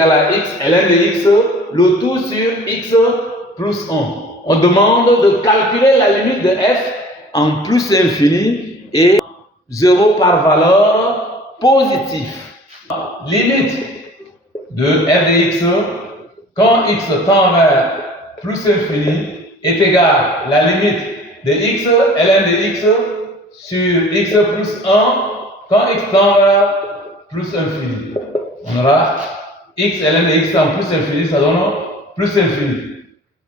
égal à x, ln de x, le tout sur x plus 1. On demande de calculer la limite de f en plus infini et 0 par valeur positive. Limite de f de x quand x tend vers plus infini est égal à la limite de x, ln de x sur x plus 1 quand x tend vers plus infini. On aura x ln de x en plus infini, ça donne plus infini.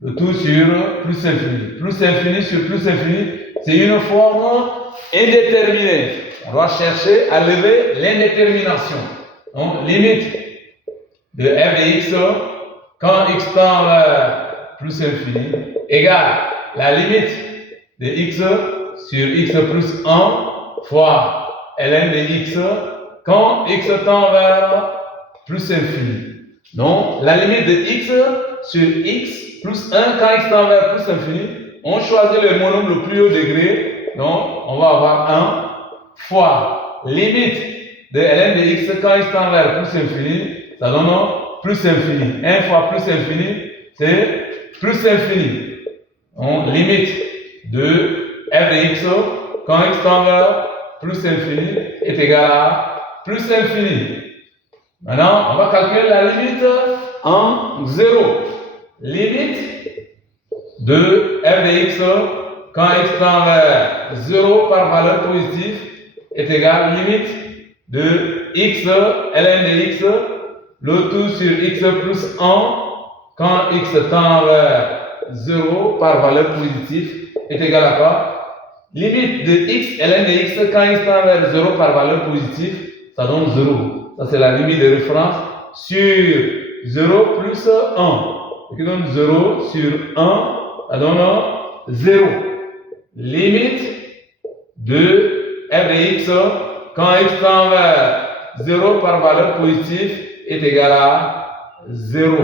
Le tout sur plus infini. Plus infini sur plus infini, c'est une forme indéterminée. On doit chercher à lever l'indétermination. Donc, limite de f de x quand x tend vers plus infini égale la limite de x sur x plus 1 fois ln de x quand x tend vers plus infini. Donc, la limite de x sur x plus 1 quand x tend vers plus infini, on choisit le monome le plus haut degré, donc on va avoir 1 fois limite de ln de x quand x tend vers plus infini, ça donne plus infini. 1 fois plus infini, c'est plus infini. Donc, limite de f de x quand x tend vers plus infini est égal à plus infini. Maintenant, on va calculer la limite en 0. Limite de f de x quand x tend vers 0 par valeur positive est égal à limite de x ln de x, le tout sur x plus 1 quand x tend vers 0 par valeur positive est égal à quoi? Limite de x ln de x quand x tend vers 0 par valeur positive, ça donne 0. Ça, c'est la limite de référence sur 0 plus 1. Ce qui donne 0 sur 1, ça donne 0. Limite de f de x quand x tend vers 0 par valeur positive est égal à 0.